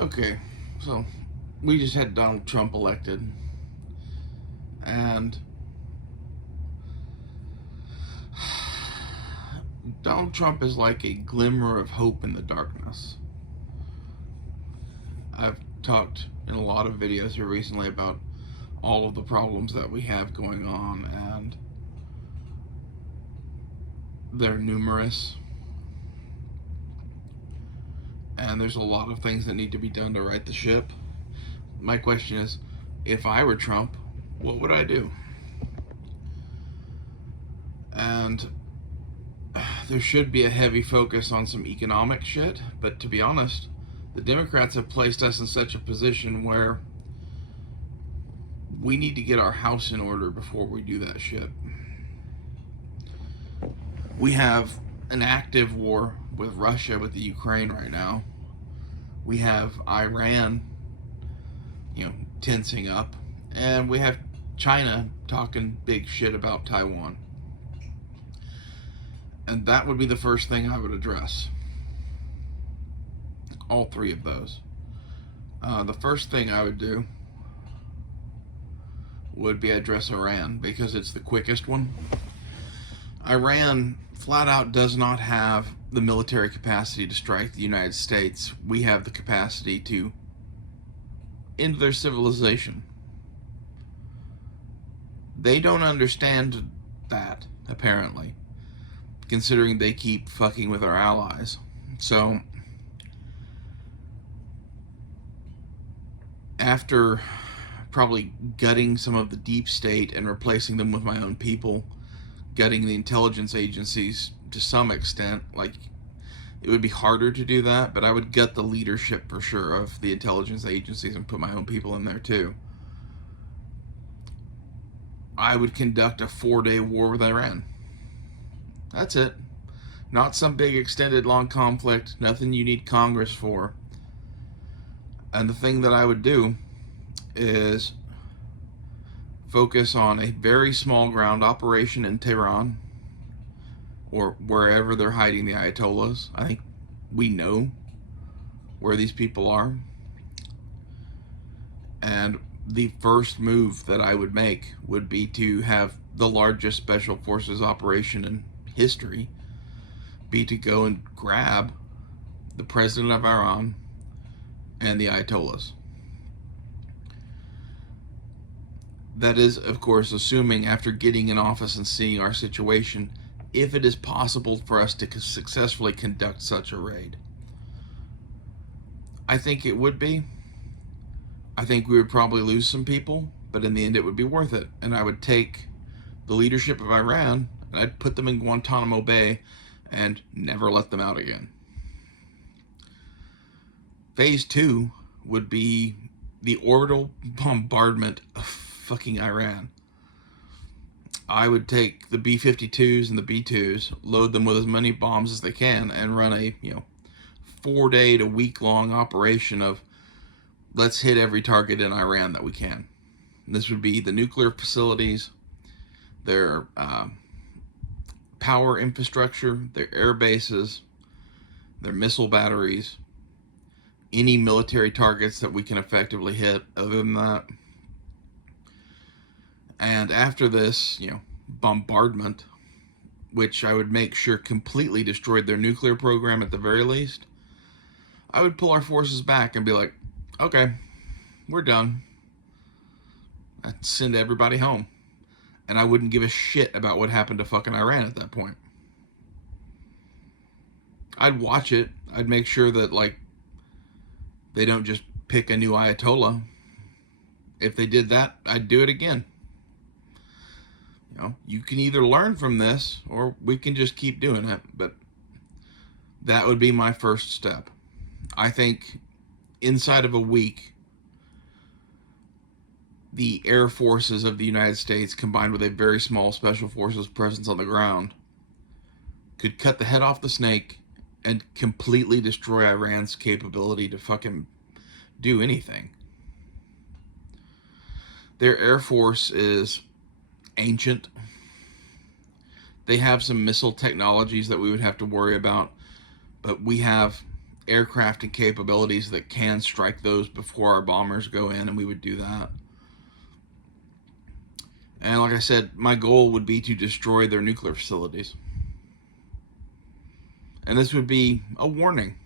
Okay, so we just had Donald Trump elected, and Donald Trump is like a glimmer of hope in the darkness. I've talked in a lot of videos here recently about all of the problems that we have going on, and they're numerous. And there's a lot of things that need to be done to right the ship. My question is, if I were Trump, what would I do? And there should be a heavy focus on some economic shit, but to be honest, the Democrats have placed us in such a position where we need to get our house in order before we do that shit. We have an active war with Russia, with the Ukraine right now. We have Iran, tensing up, and we have China talking big shit about Taiwan. And that would be the first thing I would address. All three of those. The first thing I would do would be address Iran, because it's the quickest one. Iran flat out does not have the military capacity to strike the United States. We have the capacity to end their civilization. They don't understand that, apparently, considering they keep fucking with our allies. So, after probably gutting some of the deep state and replacing them with my own people, gutting the intelligence agencies to some extent, like, it would be harder to do that, but I would gut the leadership for sure of the intelligence agencies and put my own people in there too. I would conduct a 4-day war with Iran. That's it. Not some big extended long conflict, nothing you need Congress for. And the thing that I would do is focus on a very small ground operation in Tehran, or wherever they're hiding the Ayatollahs. I think we know where these people are. And the first move that I would make would be to have the largest special forces operation in history be to go and grab the president of Iran and the Ayatollahs. That is, of course, assuming after getting in office and seeing our situation, if it is possible for us to successfully conduct such a raid. I think it would be. I think we would probably lose some people, but in the end it would be worth it. And I would take the leadership of Iran and I'd put them in Guantanamo Bay and never let them out again. Phase 2 would be the orbital bombardment of fucking Iran. I would take the B-52s and the B-2s, load them with as many bombs as they can, and run a 4-day to week-long operation of let's hit every target in Iran that we can. And this would be the nuclear facilities, their power infrastructure, their air bases, their missile batteries, any military targets that we can effectively hit other than that. And after this, bombardment, which I would make sure completely destroyed their nuclear program at the very least, I would pull our forces back and be like, okay, we're done. I'd send everybody home. And I wouldn't give a shit about what happened to fucking Iran at that point. I'd watch it. I'd make sure that, they don't just pick a new Ayatollah. If they did that, I'd do it again. You can either learn from this or we can just keep doing it, but that would be my first step. I think inside of a week, the air forces of the United States, combined with a very small special forces presence on the ground, could cut the head off the snake and completely destroy Iran's capability to fucking do anything. Their air force is ancient. They have some missile technologies that we would have to worry about, but we have aircraft and capabilities that can strike those before our bombers go in, and we would do that. And like I said, my goal would be to destroy their nuclear facilities. And this would be a warning.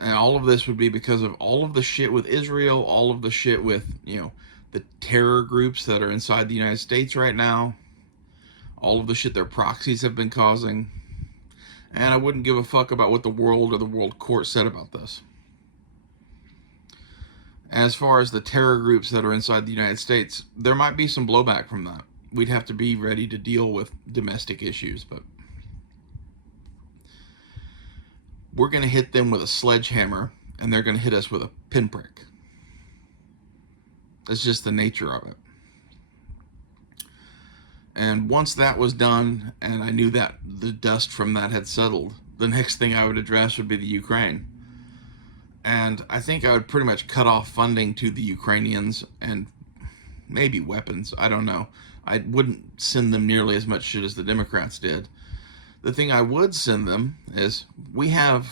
And all of this would be because of all of the shit with Israel, all of the shit with, the terror groups that are inside the United States right now, all of the shit their proxies have been causing. And I wouldn't give a fuck about what the world or the world court said about this. As far as the terror groups that are inside the United States, there might be some blowback from that. We'd have to be ready to deal with domestic issues, but we're going to hit them with a sledgehammer, and they're going to hit us with a pinprick. That's just the nature of it. And once that was done, and I knew that the dust from that had settled, the next thing I would address would be the Ukraine. And I think I would pretty much cut off funding to the Ukrainians and maybe weapons. I don't know. I wouldn't send them nearly as much shit as the Democrats did. The thing I would send them is we have,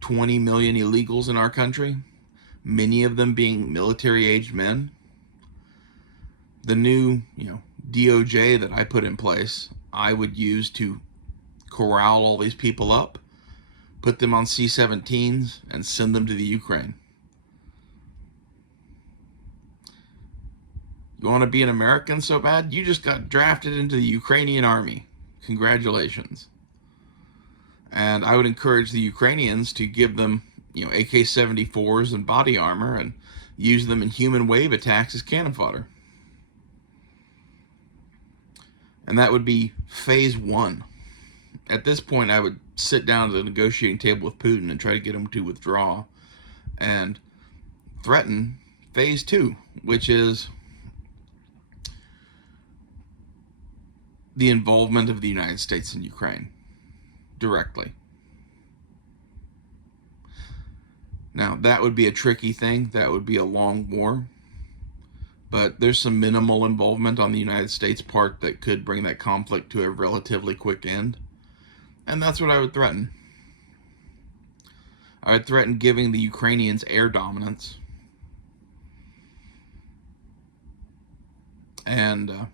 20 million illegals in our country, many of them being military-aged men. The new, DOJ that I put in place, I would use to corral all these people up, put them on C-17s, and send them to the Ukraine. You want to be an American so bad? You just got drafted into the Ukrainian army. Congratulations. And I would encourage the Ukrainians to give them, AK-74s and body armor and use them in human wave attacks as cannon fodder. And that would be phase 1. At this point, I would sit down at the negotiating table with Putin and try to get him to withdraw and threaten phase 2, which is the involvement of the United States in Ukraine directly. Now, that would be a tricky thing. That would be a long war. But there's some minimal involvement on the United States part that could bring that conflict to a relatively quick end. And that's what I would threaten. I would threaten giving the Ukrainians air dominance. And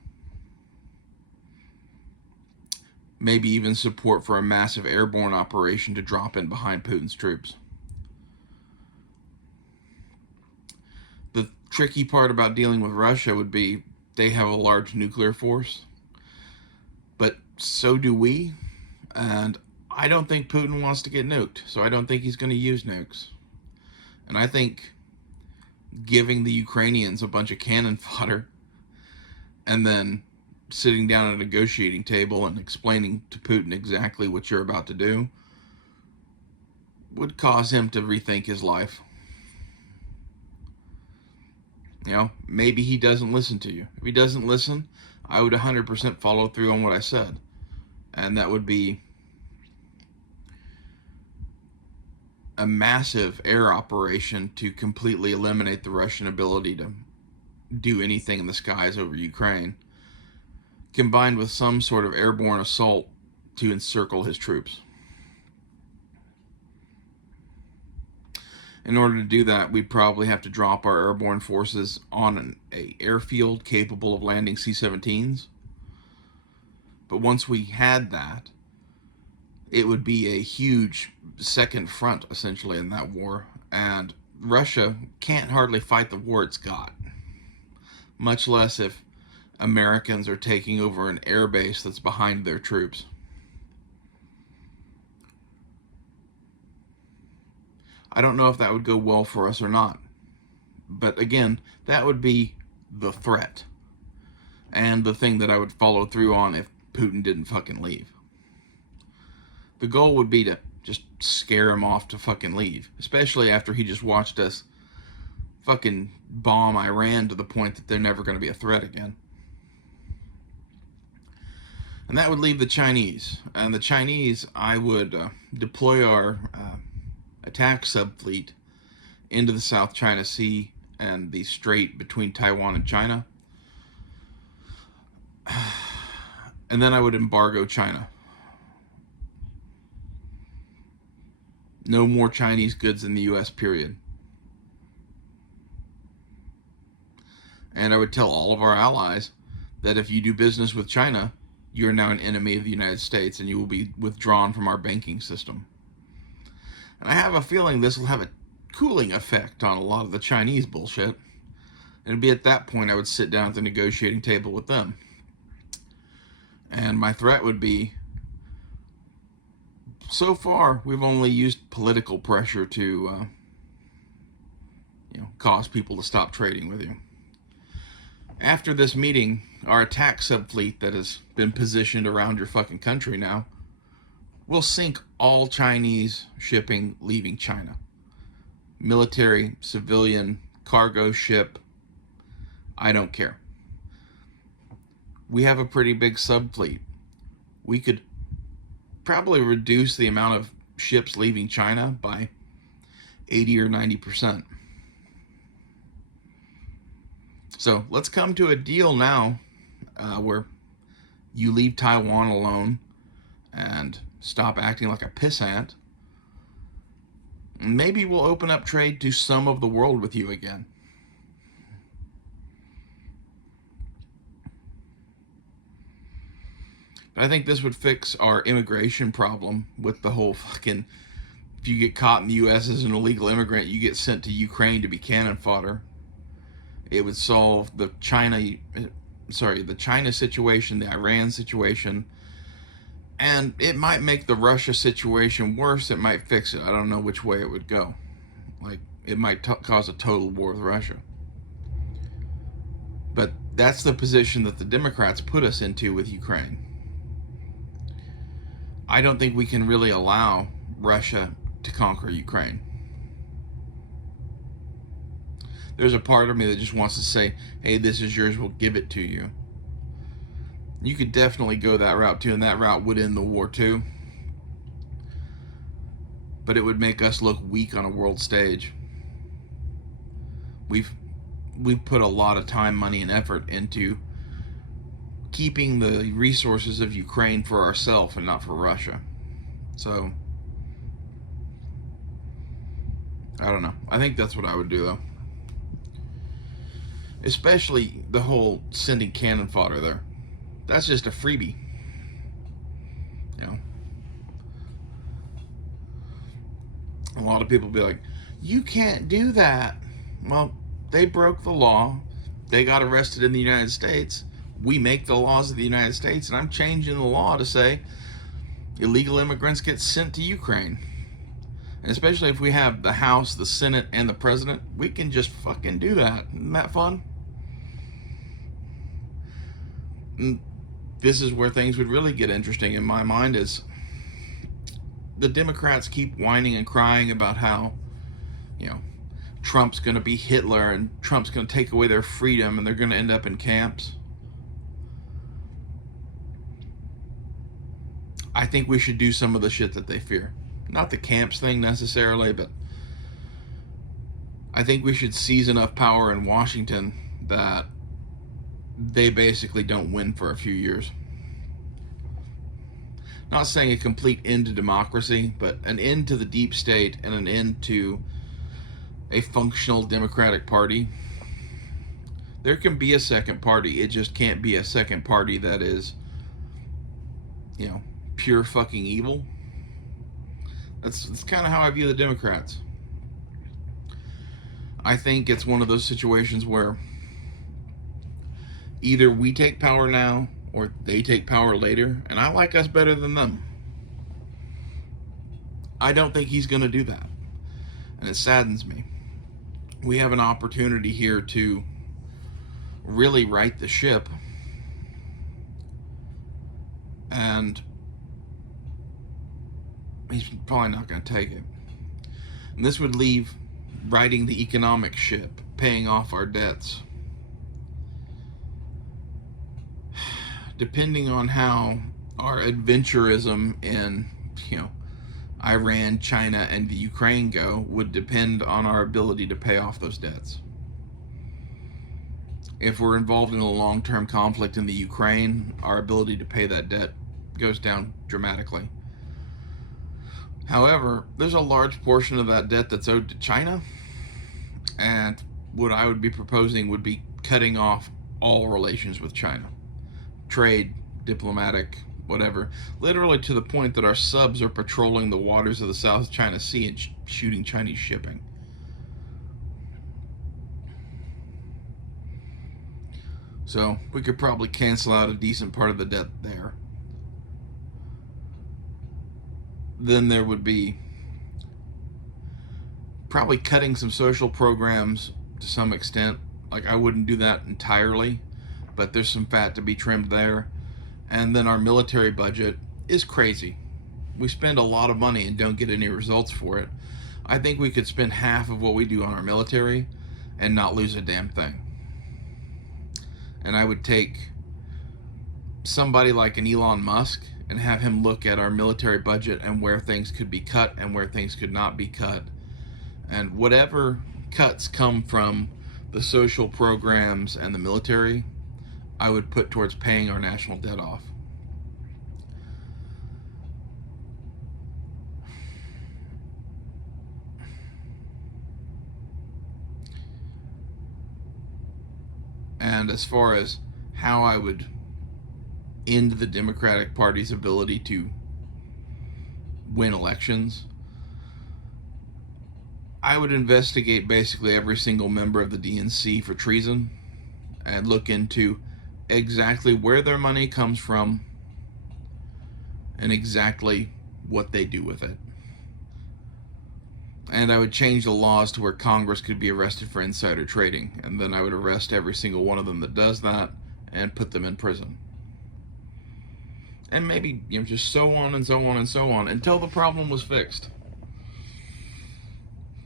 maybe even support for a massive airborne operation to drop in behind Putin's troops. The tricky part about dealing with Russia would be they have a large nuclear force, but so do we, and I don't think Putin wants to get nuked, so I don't think he's going to use nukes. And I think giving the Ukrainians a bunch of cannon fodder and then sitting down at a negotiating table and explaining to Putin exactly what you're about to do would cause him to rethink his life. Maybe he doesn't listen to you. If he doesn't listen, I would 100% follow through on what I said. And that would be a massive air operation to completely eliminate the Russian ability to do anything in the skies over Ukraine, combined with some sort of airborne assault to encircle his troops. In order to do that, we'd probably have to drop our airborne forces on an airfield capable of landing C-17s. But once we had that, it would be a huge second front, essentially, in that war. And Russia can't hardly fight the war it's got, much less if Americans are taking over an air base that's behind their troops. I don't know if that would go well for us or not. But again, that would be the threat. And the thing that I would follow through on if Putin didn't fucking leave. The goal would be to just scare him off to fucking leave. Especially after he just watched us fucking bomb Iran to the point that they're never going to be a threat again. And that would leave the Chinese. And the Chinese, I would deploy our attack subfleet into the South China Sea and the strait between Taiwan and China. And then I would embargo China. No more Chinese goods in the U.S., period. And I would tell all of our allies that if you do business with China, you're now an enemy of the United States and you will be withdrawn from our banking system. And I have a feeling this will have a cooling effect on a lot of the Chinese bullshit. And it'd be at that point I would sit down at the negotiating table with them. And my threat would be, so far we've only used political pressure to cause people to stop trading with you. After this meeting, our attack subfleet that has been positioned around your fucking country now will sink all Chinese shipping leaving China. Military, civilian, cargo ship, I don't care. We have a pretty big subfleet. We could probably reduce the amount of ships leaving China by 80 or 90%. So let's come to a deal now where you leave Taiwan alone and stop acting like a pissant. Maybe we'll open up trade to some of the world with you again. But I think this would fix our immigration problem with the whole fucking, if you get caught in the U.S. as an illegal immigrant, you get sent to Ukraine to be cannon fodder. It would solve the China situation, the Iran situation, and it might make the Russia situation worse. It might fix it. I don't know which way it would go. Like, it might cause a total war with Russia. But that's the position that the Democrats put us into with Ukraine. I don't think we can really allow Russia to conquer Ukraine. There's a part of me that just wants to say, hey, this is yours, we'll give it to you. You could definitely go that route too, and that route would end the war too. But it would make us look weak on a world stage. We've put a lot of time, money, and effort into keeping the resources of Ukraine for ourselves and not for Russia. So, I don't know. I think that's what I would do, though. Especially the whole sending cannon fodder there. That's just a freebie. You know? A lot of people be like, you can't do that. Well, they broke the law. They got arrested in the United States. We make the laws of the United States, and I'm changing the law to say illegal immigrants get sent to Ukraine. And especially if we have the House, the Senate, and the President, we can just fucking do that. Isn't that fun? And this is where things would really get interesting in my mind, is the Democrats keep whining and crying about how, Trump's going to be Hitler and Trump's going to take away their freedom and they're going to end up in camps. I think we should do some of the shit that they fear. Not the camps thing necessarily, but I think we should seize enough power in Washington that they basically don't win for a few years. Not saying a complete end to democracy, but an end to the deep state and an end to a functional Democratic Party. There can be a second party. It just can't be a second party that is, pure fucking evil. That's kind of how I view the Democrats. I think it's one of those situations where either we take power now or they take power later, and I like us better than them. I don't think he's going to do that, and it saddens me. We have an opportunity here to really right the ship, and he's probably not going to take it. And this would leave righting the economic ship, paying off our debts. Depending on how our adventurism in, Iran, China, and the Ukraine go, would depend on our ability to pay off those debts. If we're involved in a long-term conflict in the Ukraine, our ability to pay that debt goes down dramatically. However, there's a large portion of that debt that's owed to China, and what I would be proposing would be cutting off all relations with China. Trade, diplomatic, whatever. Literally to the point that our subs are patrolling the waters of the South China Sea and shooting Chinese shipping. So we could probably cancel out a decent part of the debt there. Then there would be probably cutting some social programs to some extent. Like, I wouldn't do that entirely, but there's some fat to be trimmed there. And then our military budget is crazy. We spend a lot of money and don't get any results for it. I think we could spend half of what we do on our military and not lose a damn thing. And I would take somebody like an Elon Musk and have him look at our military budget and where things could be cut and where things could not be cut. And whatever cuts come from the social programs and the military, I would put towards paying our national debt off. And as far as how I would end the Democratic Party's ability to win elections, I would investigate basically every single member of the DNC for treason and look into exactly where their money comes from and exactly what they do with it. And I would change the laws to where Congress could be arrested for insider trading, and then I would arrest every single one of them that does that and put them in prison. And maybe, just so on and so on and so on until the problem was fixed.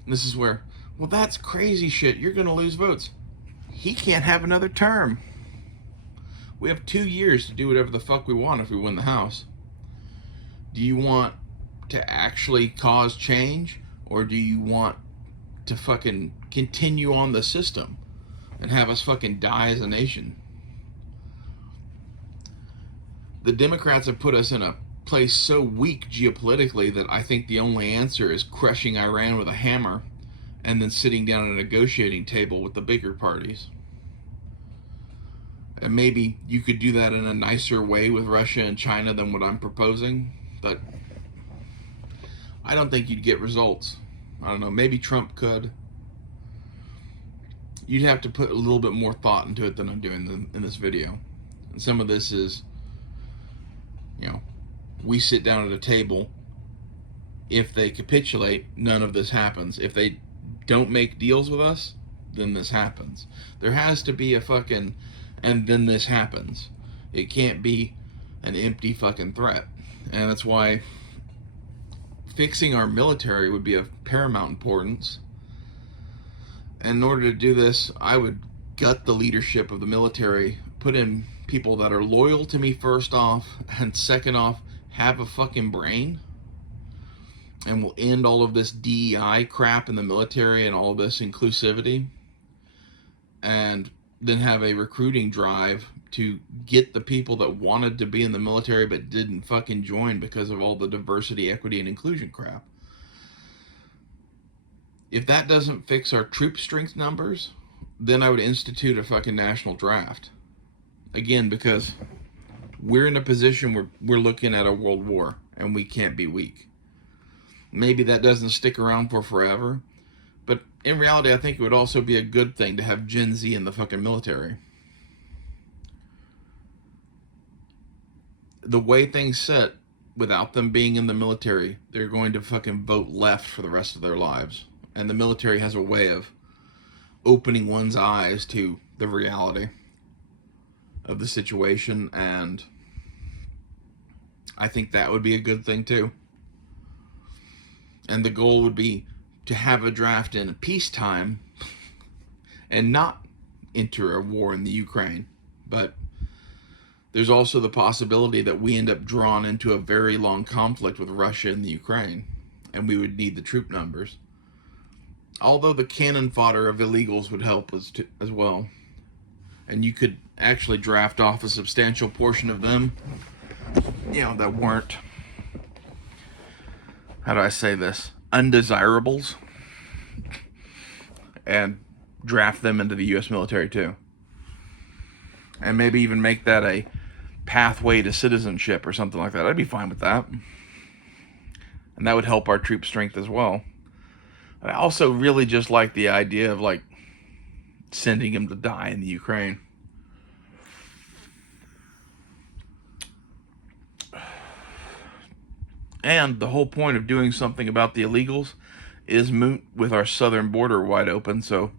This is where, well, that's crazy shit. You're going to lose votes. He can't have another term. We have 2 years to do whatever the fuck we want if we win the House. Do you want to actually cause change, or do you want to fucking continue on the system and have us fucking die as a nation? The Democrats have put us in a place so weak geopolitically that I think the only answer is crushing Iran with a hammer and then sitting down at a negotiating table with the bigger parties. And maybe you could do that in a nicer way with Russia and China than what I'm proposing, but I don't think you'd get results. I don't know, maybe Trump could. You'd have to put a little bit more thought into it than I'm doing in this video. And some of this is, we sit down at a table. If they capitulate, none of this happens. If they don't make deals with us, then this happens. There has to be a fucking, and then this happens. It can't be an empty fucking threat. And that's why fixing our military would be of paramount importance. And in order to do this, I would gut the leadership of the military, put in people that are loyal to me first off, and second off, have a fucking brain, and will end all of this DEI crap in the military and all of this inclusivity, and then have a recruiting drive to get the people that wanted to be in the military but didn't fucking join because of all the diversity, equity, and inclusion crap. If that doesn't fix our troop strength numbers, then I would institute a fucking national draft. Again, because we're in a position where we're looking at a world war and we can't be weak. Maybe that doesn't stick around for forever, but in reality, I think it would also be a good thing to have Gen Z in the fucking military. The way things sit, without them being in the military, they're going to fucking vote left for the rest of their lives. And the military has a way of opening one's eyes to the reality of the situation, and I think that would be a good thing too. And the goal would be to have a draft in peacetime and not enter a war in the Ukraine. But there's also the possibility that we end up drawn into a very long conflict with Russia and the Ukraine, and we would need the troop numbers. Although the cannon fodder of illegals would help us as well. And you could actually draft off a substantial portion of them, that weren't how do I say this, undesirables, and draft them into the U.S. military too. And maybe even make that a pathway to citizenship or something like that. I'd be fine with that. And that would help our troop strength as well. I also really just like the idea of like sending him to die in the Ukraine. And the whole point of doing something about the illegals is moot with our southern border wide open. So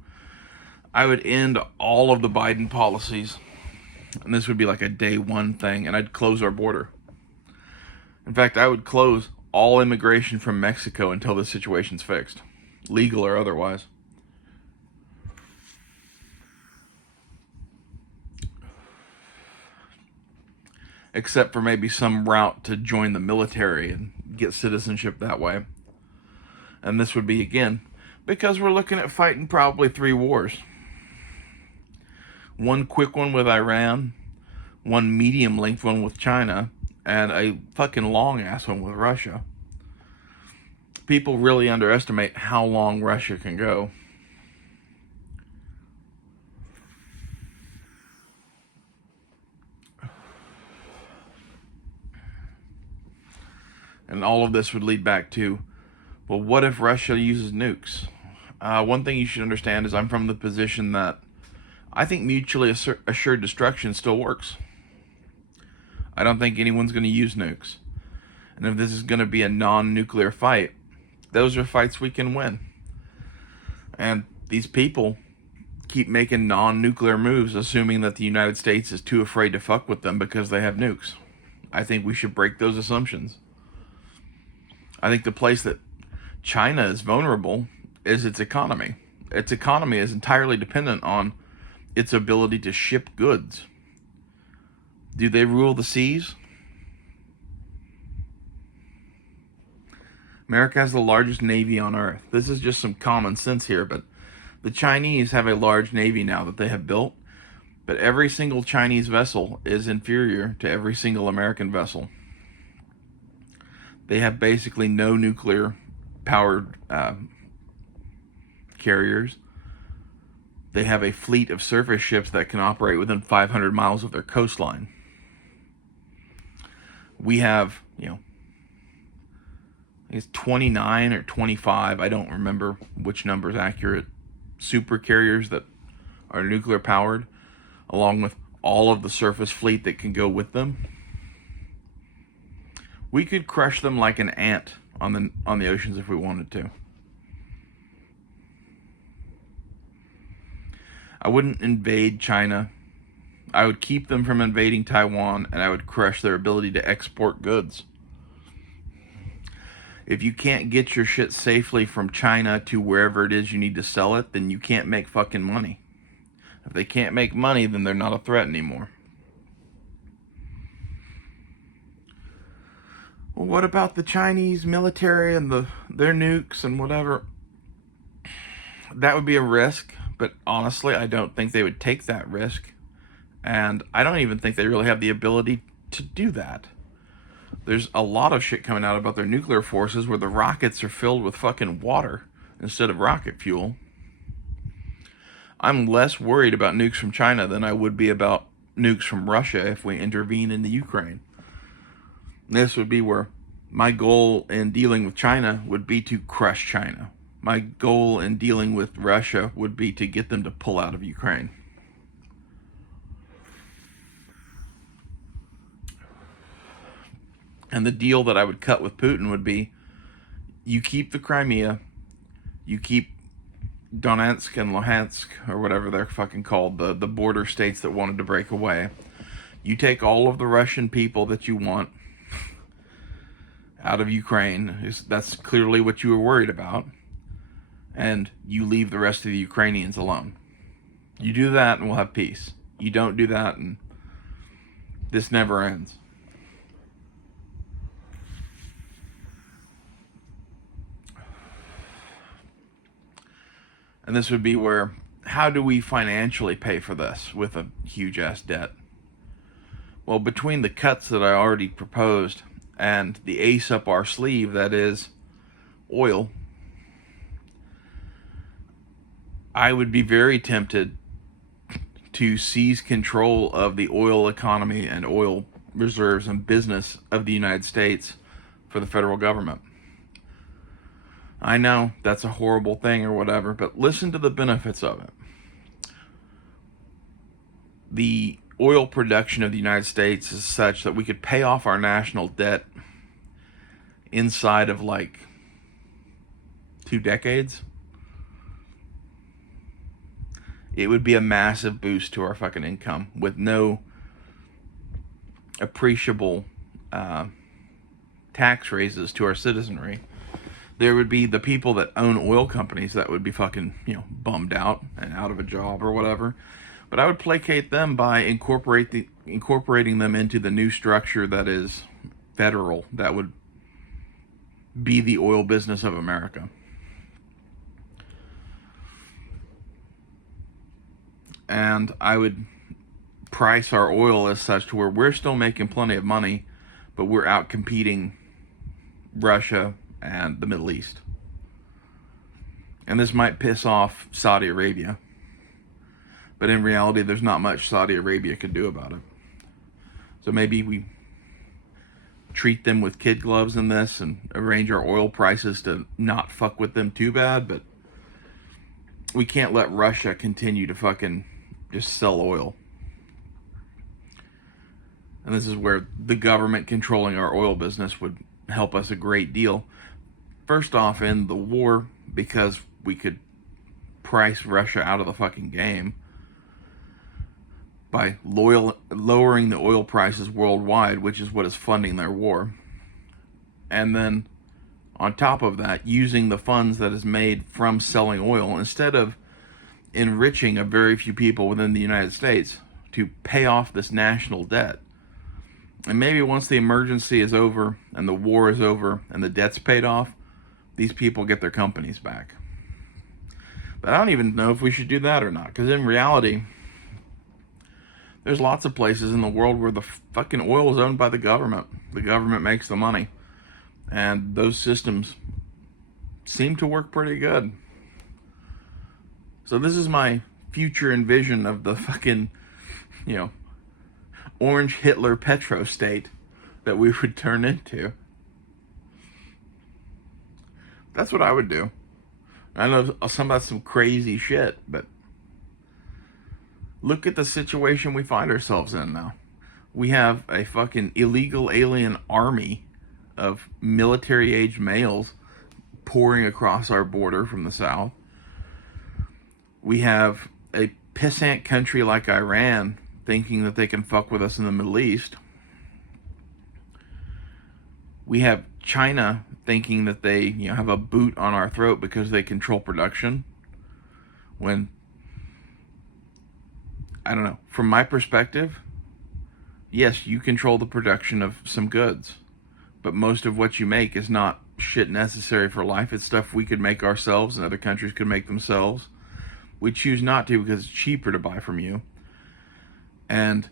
I would end all of the Biden policies, and this would be like a day one thing, and I'd close our border. In fact, I would close all immigration from Mexico until the situation's fixed, legal or otherwise. Except for maybe some route to join the military and get citizenship that way. And this would be, again, because we're looking at fighting probably 3 wars. One quick one with Iran, one medium length one with China, and a fucking long ass one with Russia. People really underestimate how long Russia can go. And all of this would lead back to, well, what if Russia uses nukes? One thing you should understand is I'm from the position that I think mutually assured destruction still works. I don't think anyone's going to use nukes. And if this is going to be a non-nuclear fight, those are fights we can win. And these people keep making non-nuclear moves, assuming that the United States is too afraid to fuck with them because they have nukes. I think we should break those assumptions. I think the place that China is vulnerable is its economy. Its economy is entirely dependent on its ability to ship goods. Do they rule the seas? America has the largest navy on earth. This is just some common sense here, but the Chinese have a large navy now that they have built, but every single Chinese vessel is inferior to every single American vessel. They have basically no nuclear powered carriers. They have a fleet of surface ships that can operate within 500 miles of their coastline. We have, I guess 29 or 25, I don't remember which number is accurate, super carriers that are nuclear powered, along with all of the surface fleet that can go with them. We could crush them like an ant on the oceans if we wanted to. I wouldn't invade China. I would keep them from invading Taiwan, and I would crush their ability to export goods. If you can't get your shit safely from China to wherever it is you need to sell it, then you can't make fucking money. If they can't make money, then they're not a threat anymore. Well, what about the Chinese military and their nukes and whatever? That would be a risk, but honestly, I don't think they would take that risk. And I don't even think they really have the ability to do that. There's a lot of shit coming out about their nuclear forces where the rockets are filled with fucking water instead of rocket fuel. I'm less worried about nukes from China than I would be about nukes from Russia if we intervene in the Ukraine. This would be where my goal in dealing with China would be to crush China. My goal in dealing with Russia would be to get them to pull out of Ukraine. And the deal that I would cut with Putin would be, you keep the Crimea, you keep Donetsk and Luhansk, or whatever they're fucking called, the border states that wanted to break away. You take all of the Russian people that you want out of Ukraine. That's clearly what you were worried about. And you leave the rest of the Ukrainians alone. You do that and we'll have peace. You don't do that and this never ends. And this would be where, how do we financially pay for this with a huge ass debt? Well, between the cuts that I already proposed and the ace up our sleeve, that is oil, I would be very tempted to seize control of the oil economy and oil reserves and business of the United States for the federal government. I know that's a horrible thing or whatever, but listen to the benefits of it. The oil production of the United States is such that we could pay off our national debt inside of like 2 decades. It would be a massive boost to our fucking income with no appreciable tax raises to our citizenry. There would be the people that own oil companies that would be fucking, bummed out and out of a job or whatever. But I would placate them by incorporating them into the new structure that is federal, that would be the oil business of America. And I would price our oil as such to where we're still making plenty of money, but we're out competing Russia and the Middle East. And this might piss off Saudi Arabia, but in reality, there's not much Saudi Arabia could do about it. So maybe we treat them with kid gloves in this and arrange our oil prices to not fuck with them too bad, but we can't let Russia continue to fucking just sell oil. And this is where the government controlling our oil business would help us a great deal. First off, in the war, because we could price Russia out of the fucking game by lowering the oil prices worldwide, which is what is funding their war. And then on top of that, using the funds that is made from selling oil, instead of enriching a very few people within the United States, to pay off this national debt. And maybe once the emergency is over and the war is over and the debt's paid off, these people get their companies back. But I don't even know if we should do that or not, because in reality, there's lots of places in the world where the fucking oil is owned by the government. The government makes the money. And those systems seem to work pretty good. So this is my future envision of the fucking, orange Hitler petro state that we would turn into. That's what I would do. I know that's some crazy shit, but look at the situation we find ourselves in now. We have a fucking illegal alien army of military-age males pouring across our border from the south. We have a pissant country like Iran thinking that they can fuck with us in the Middle East. We have China thinking that they, have a boot on our throat because they control production. When, I don't know, from my perspective, yes, you control the production of some goods, but most of what you make is not shit necessary for life. It's stuff we could make ourselves and other countries could make themselves. We choose not to because it's cheaper to buy from you. And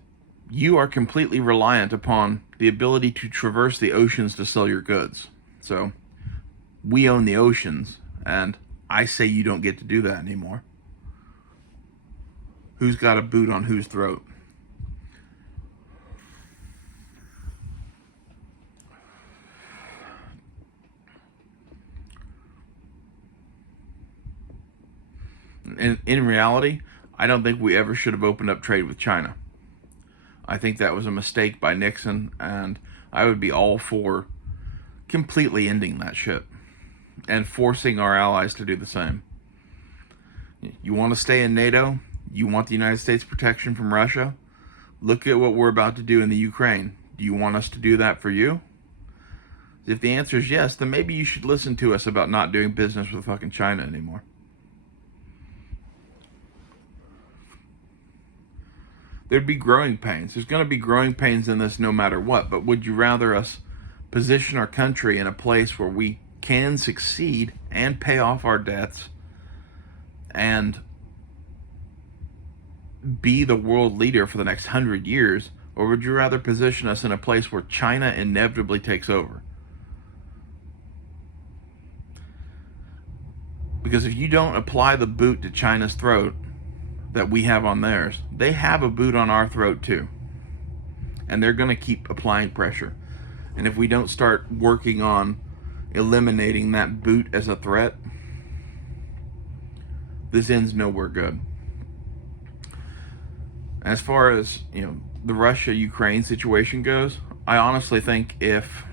you are completely reliant upon the ability to traverse the oceans to sell your goods. So we own the oceans, and I say you don't get to do that anymore. Who's got a boot on whose throat? In reality, I don't think we ever should have opened up trade with China. I think that was a mistake by Nixon, and I would be all for completely ending that shit and forcing our allies to do the same. You want to stay in NATO? You want the United States protection from Russia? Look at what we're about to do in the Ukraine. Do you want us to do that for you? If the answer is yes, then maybe you should listen to us about not doing business with fucking China anymore. There'd be growing pains. There's going to be growing pains in this no matter what. But would you rather us position our country in a place where we can succeed and pay off our debts and be the world leader for the next 100 years? Or would you rather position us in a place where China inevitably takes over? Because if you don't apply the boot to China's throat that we have on theirs, they have a boot on our throat too. And they're going to keep applying pressure. And if we don't start working on eliminating that boot as a threat, this ends nowhere good. As far as, the Russia-Ukraine situation goes, I honestly think if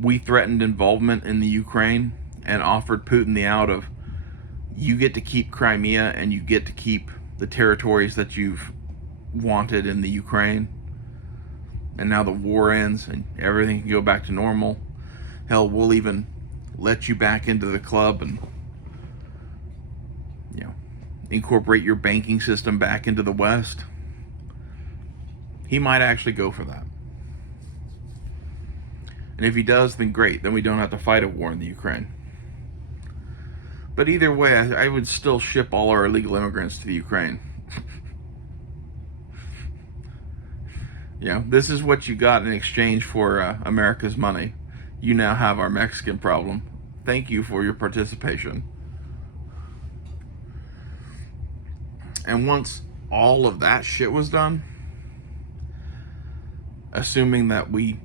we threatened involvement in the Ukraine and offered Putin the out of, you get to keep Crimea and you get to keep the territories that you've wanted in the Ukraine, and now the war ends and everything can go back to normal. Hell, we'll even let you back into the club and incorporate your banking system back into the West. He might actually go for that. And if he does, then great. Then we don't have to fight a war in the Ukraine. But either way, I would still ship all our illegal immigrants to the Ukraine. This is what you got in exchange for America's money. You now have our Mexican problem. Thank you for your participation. And once all of that shit was done, assuming that we,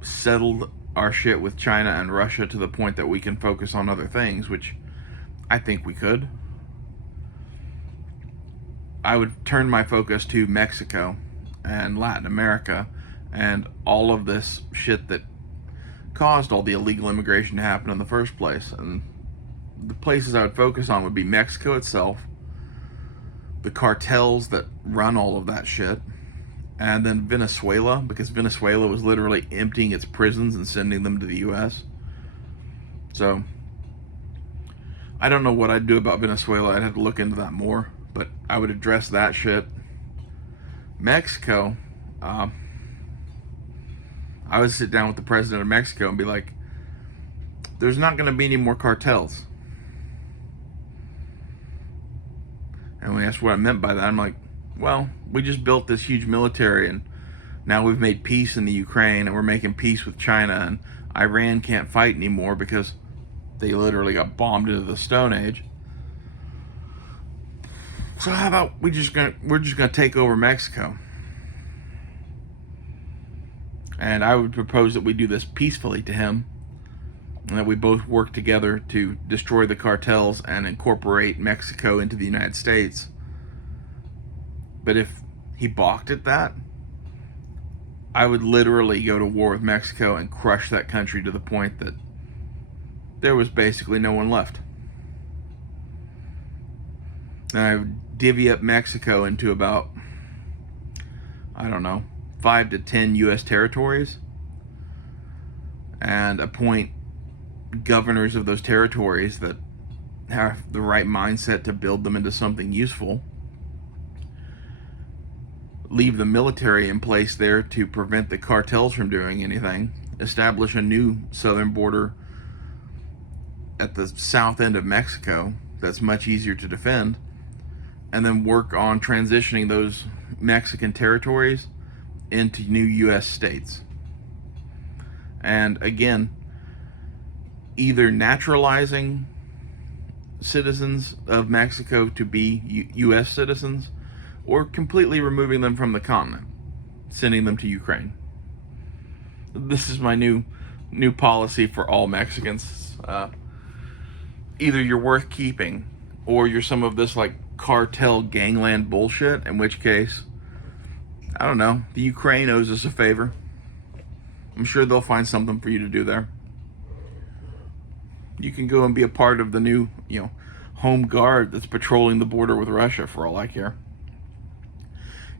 settled our shit with China and Russia to the point that we can focus on other things, which I think we could, I would turn my focus to Mexico and Latin America and all of this shit that caused all the illegal immigration to happen in the first place. And the places I would focus on would be Mexico itself, the cartels that run all of that shit, and then Venezuela, because Venezuela was literally emptying its prisons and sending them to the US. So I don't know what I'd do about Venezuela. I'd have to look into that more, but I would address that shit. Mexico, I would sit down with the president of Mexico and be like, there's not going to be any more cartels. And when he asked what I meant by that, I'm like, well, we just built this huge military and now we've made peace in the Ukraine and we're making peace with China, and Iran can't fight anymore because they literally got bombed into the Stone Age. So how about we're just gonna take over Mexico? And I would propose that we do this peacefully to him, and that we both work together to destroy the cartels and incorporate Mexico into the United States. But if he balked at that, I would literally go to war with Mexico and crush that country to the point that there was basically no one left. And I would divvy up Mexico into about, 5 to 10 U.S. territories, and appoint governors of those territories that have the right mindset to build them into something useful. Leave the military in place there to prevent the cartels from doing anything. Establish a new southern border at the south end of Mexico that's much easier to defend. And then work on transitioning those Mexican territories into new U.S. states. And again, either naturalizing citizens of Mexico to be U.S. citizens, or completely removing them from the continent, sending them to Ukraine. This is my new policy for all Mexicans. Either you're worth keeping, or you're some of this cartel gangland bullshit, in which case, I don't know, the Ukraine owes us a favor. I'm sure they'll find something for you to do there. You can go and be a part of the new, home guard that's patrolling the border with Russia, for all I care.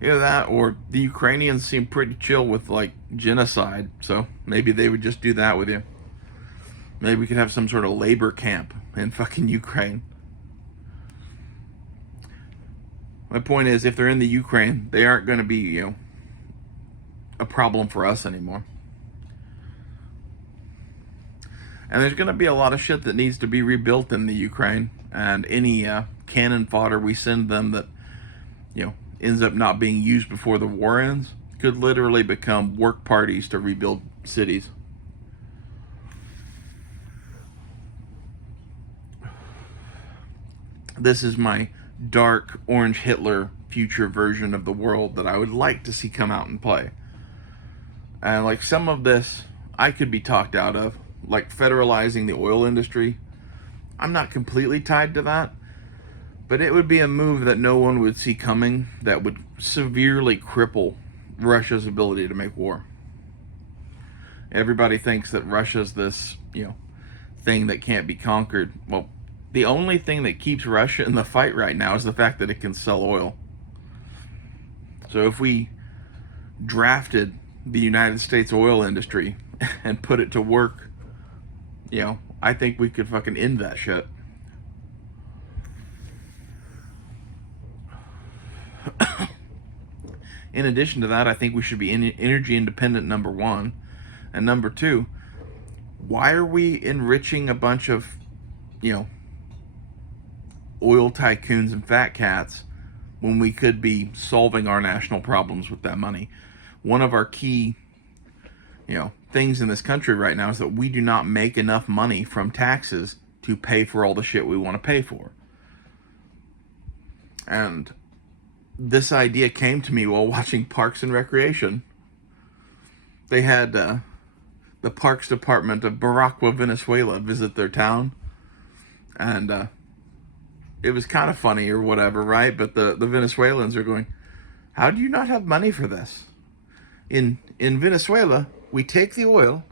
Either that, or the Ukrainians seem pretty chill with genocide, so maybe they would just do that with you. Maybe we could have some sort of labor camp in fucking Ukraine. My point is, if they're in the Ukraine, they aren't going to be, a problem for us anymore. And there's going to be a lot of shit that needs to be rebuilt in the Ukraine, and any cannon fodder we send them that, ends up not being used before the war ends could literally become work parties to rebuild cities. This is my dark orange Hitler future version of the world that I would like to see come out and play. And like some of this I could be talked out of, like federalizing the oil industry. I'm not completely tied to that, but it would be a move that no one would see coming that would severely cripple Russia's ability to make war. Everybody thinks that Russia's this, thing that can't be conquered. Well, the only thing that keeps Russia in the fight right now is the fact that it can sell oil. So if we drafted the United States oil industry and put it to work, I think we could fucking end that shit. In addition to that, I think we should be energy independent, number one. And number two, why are we enriching a bunch of, oil tycoons and fat cats when we could be solving our national problems with that money? One of our key, things in this country right now is that we do not make enough money from taxes to pay for all the shit we want to pay for. And this idea came to me while watching Parks and Recreation. They had the Parks Department of Baragua, Venezuela visit their town. And it was kind of funny or whatever, right? But the Venezuelans are going, how do you not have money for this? In Venezuela, we take the oil,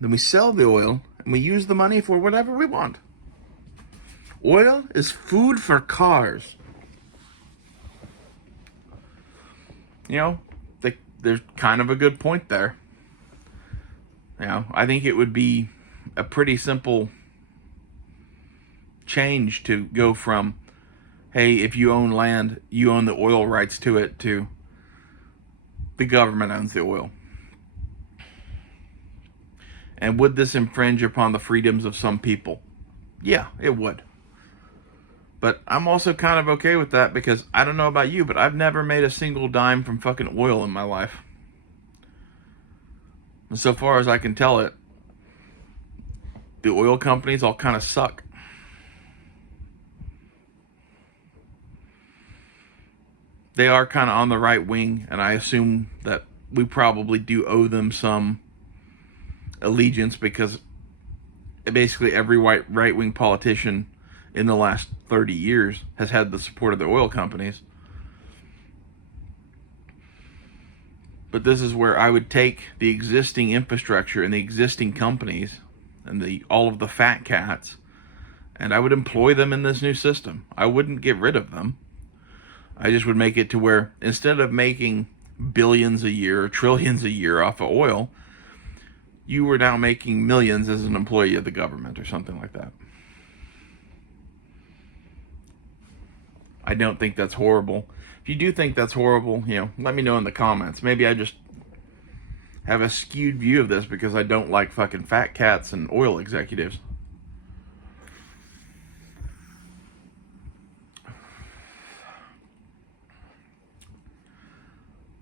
then we sell the oil, and we use the money for whatever we want. Oil is food for cars. There's kind of a good point there. I think it would be a pretty simple change to go from, hey, if you own land, you own the oil rights to it, to the government owns the oil. And would this infringe upon the freedoms of some people? Yeah, it would. But I'm also kind of okay with that because I don't know about you, but I've never made a single dime from fucking oil in my life. And so far as I can tell it, the oil companies all kind of suck. They are kind of on the right wing, and I assume that we probably do owe them some allegiance because basically every right-wing politician in the last 30 years has had the support of the oil companies. But this is where I would take the existing infrastructure and the existing companies and all of the fat cats, and I would employ them in this new system. I wouldn't get rid of them. I just would make it to where instead of making billions a year or trillions a year off of oil, you were now making millions as an employee of the government or something like that. I don't think that's horrible. If you do think that's horrible, let me know in the comments. Maybe I just have a skewed view of this because I don't like fucking fat cats and oil executives.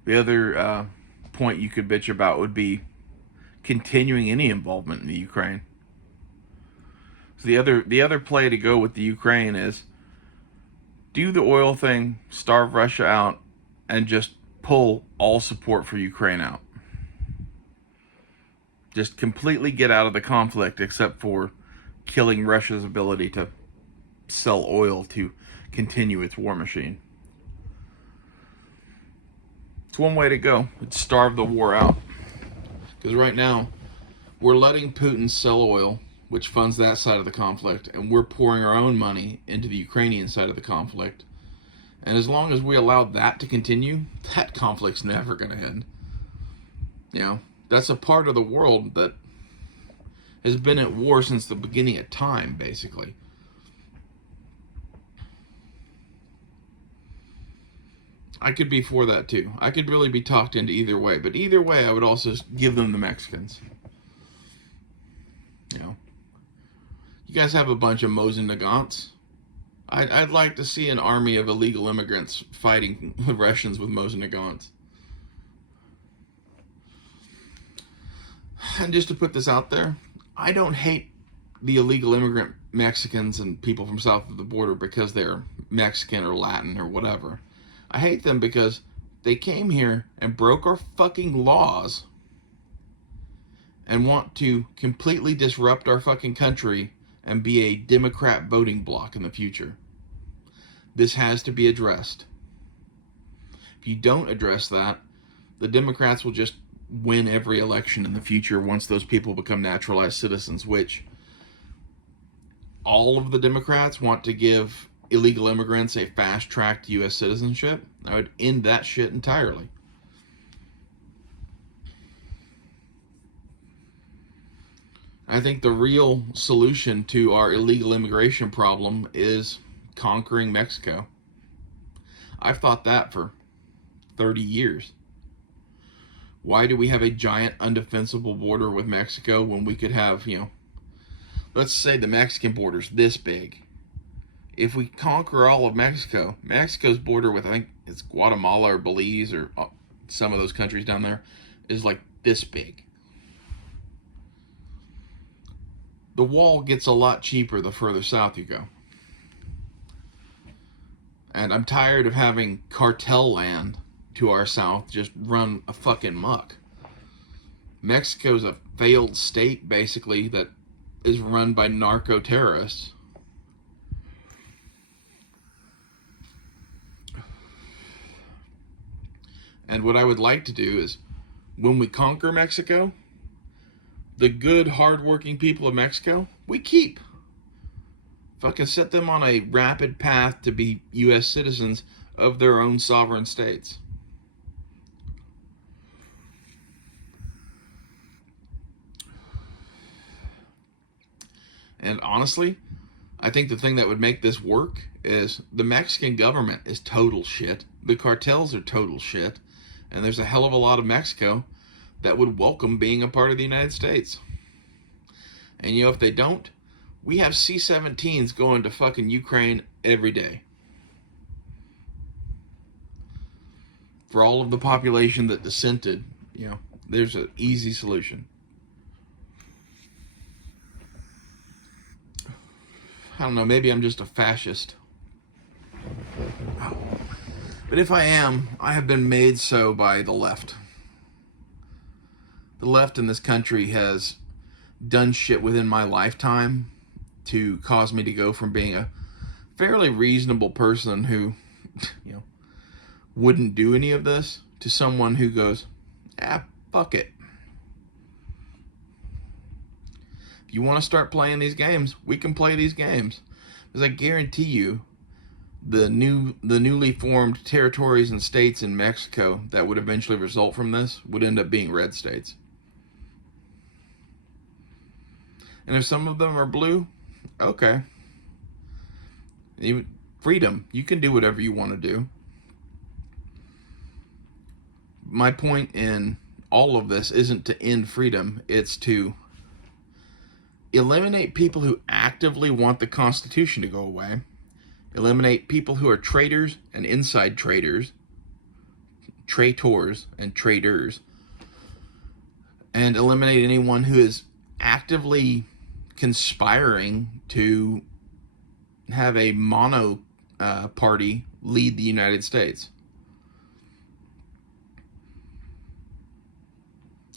The other point you could bitch about would be continuing any involvement in the Ukraine. So the other play to go with the Ukraine is do the oil thing, starve Russia out, and just pull all support for Ukraine out. Just completely get out of the conflict except for killing Russia's ability to sell oil to continue its war machine. It's one way to go. It's starve the war out. Because right now, we're letting Putin sell oil, which funds that side of the conflict, and we're pouring our own money into the Ukrainian side of the conflict. And as long as we allow that to continue, that conflict's never going to end. That's a part of the world that has been at war since the beginning of time, basically. I could be for that too. I could really be talked into either way, but either way I would also give them the Mexicans. You guys have a bunch of Mosin Nagants. I'd like to see an army of illegal immigrants fighting the Russians with Mosin Nagants. And just to put this out there, I don't hate the illegal immigrant Mexicans and people from south of the border because they're Mexican or Latin or whatever. I hate them because they came here and broke our fucking laws and want to completely disrupt our fucking country and be a Democrat voting bloc in the future. This has to be addressed. If you don't address that, the Democrats will just win every election in the future once those people become naturalized citizens, which all of the Democrats want to give illegal immigrants a fast track to U.S. citizenship. I would end that shit entirely. I think the real solution to our illegal immigration problem is conquering Mexico. I've thought that for 30 years. Why do we have a giant undefensible border with Mexico when we could have, let's say the Mexican border's this big. If we conquer all of Mexico, Mexico's border with, I think it's Guatemala or Belize or some of those countries down there, is like this big. The wall gets a lot cheaper the further south you go. And I'm tired of having cartel land to our south just run a fucking muck. Mexico's a failed state, basically, that is run by narco-terrorists. And what I would like to do is, when we conquer Mexico, the good, hard-working people of Mexico, we keep. Fucking set them on a rapid path to be U.S. citizens of their own sovereign states. And honestly, I think the thing that would make this work is the Mexican government is total shit. The cartels are total shit. And there's a hell of a lot of Mexico that would welcome being a part of the United States. And if they don't, we have C-17s going to fucking Ukraine every day. For all of the population that dissented, there's an easy solution. I don't know, maybe I'm just a fascist. But if I am, I have been made so by the left. The left in this country has done shit within my lifetime to cause me to go from being a fairly reasonable person who, wouldn't do any of this to someone who goes, fuck it. If you want to start playing these games, we can play these games. Because I guarantee you, the newly formed territories and states in Mexico that would eventually result from this would end up being red states. And if some of them are blue, okay. Freedom. You can do whatever you want to do. My point in all of this isn't to end freedom. It's to eliminate people who actively want the Constitution to go away. Eliminate people who are traitors and inside traitors. Traitors and traitors. And eliminate anyone who is actively conspiring to have a mono party lead the United States.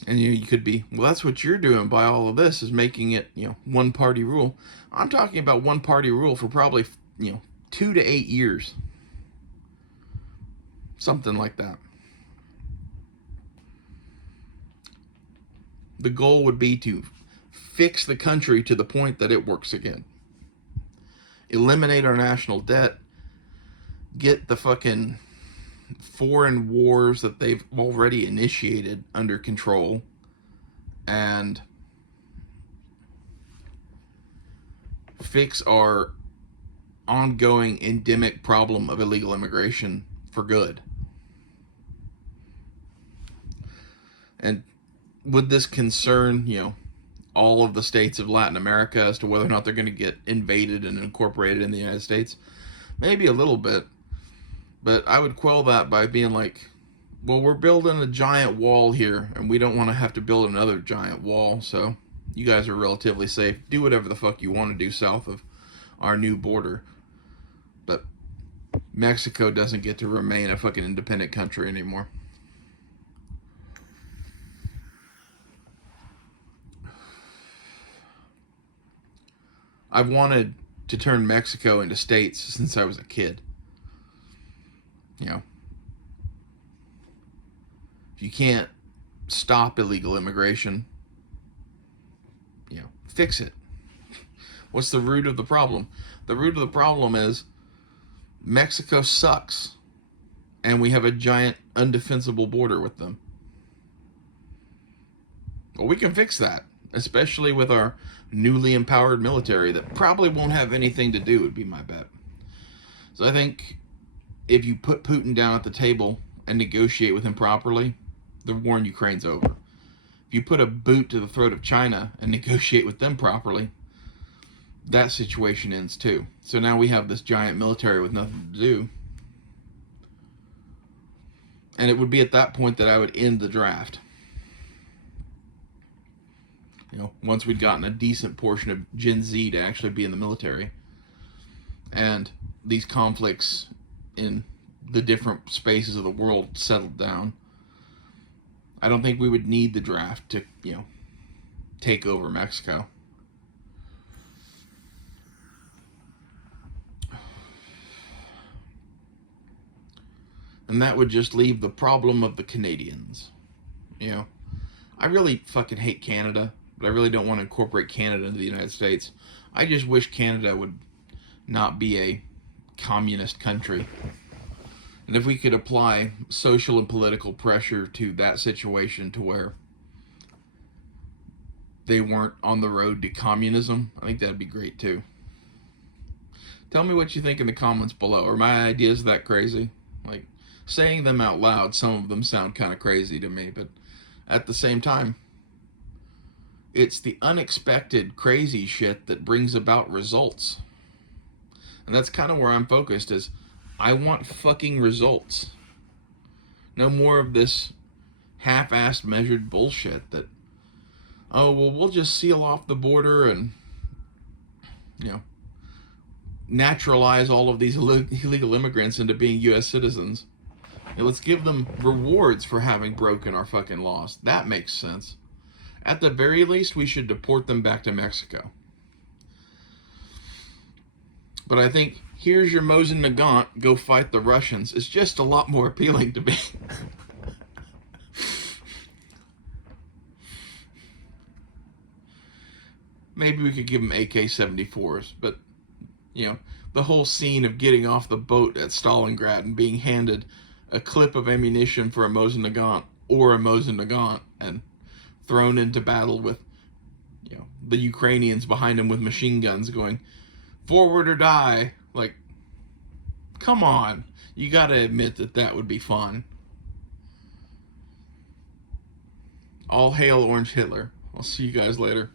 And you could be, well, that's what you're doing by all of this, is making it, one party rule. I'm talking about one party rule for probably, 2 to 8 years. Something like that. The goal would be to fix the country to the point that it works again. Eliminate our national debt. Get the fucking foreign wars that they've already initiated under control. And fix our ongoing endemic problem of illegal immigration for good. And would this concern, all of the states of Latin America as to whether or not they're going to get invaded and incorporated in the United States? Maybe a little bit. But I would quell that by being like, well, we're building a giant wall here, and we don't want to have to build another giant wall, so You guys are relatively safe. Do whatever the fuck you want to do south of our new border. But Mexico doesn't get to remain a fucking independent country anymore. I've wanted to turn Mexico into states since I was a kid. You know, if you can't stop illegal immigration, fix it. What's the root of the problem? The root of the problem is Mexico sucks, and we have a giant undefensible border with them. Well, we can fix that, especially with our newly empowered military that probably won't have anything to do, would be my bet. So I think if you put Putin down at the table and negotiate with him properly, the war in Ukraine's over. If you put a boot to the throat of China and negotiate with them properly, that situation ends too. So now we have this giant military with nothing to do. And it would be at that point that I would end the draft. Once we'd gotten a decent portion of Gen Z to actually be in the military, and these conflicts in the different spaces of the world settled down, I don't think we would need the draft to, take over Mexico. And that would just leave the problem of the Canadians. I really fucking hate Canada, but I really don't want to incorporate Canada into the United States. I just wish Canada would not be a communist country. And if we could apply social and political pressure to that situation to where they weren't on the road to communism, I think that'd be great too. Tell me what you think in the comments below. Are my ideas that crazy? Like, saying them out loud, some of them sound kind of crazy to me, but at the same time, it's the unexpected crazy shit that brings about results. And that's kind of where I'm focused, is I want fucking results. No more of this half-assed measured bullshit that, oh, well, we'll just seal off the border and, naturalize all of these illegal immigrants into being U.S. citizens. And let's give them rewards for having broken our fucking laws. That makes sense. At the very least, we should deport them back to Mexico. But I think, here's your Mosin Nagant, go fight the Russians, is just a lot more appealing to me. Maybe we could give them AK-74s, but, the whole scene of getting off the boat at Stalingrad and being handed a clip of ammunition for a Mosin Nagant or a Mosin Nagant and thrown into battle with, the Ukrainians behind him with machine guns going, forward or die. Like, come on. You gotta admit that that would be fun. All hail Orange Hitler. I'll see you guys later.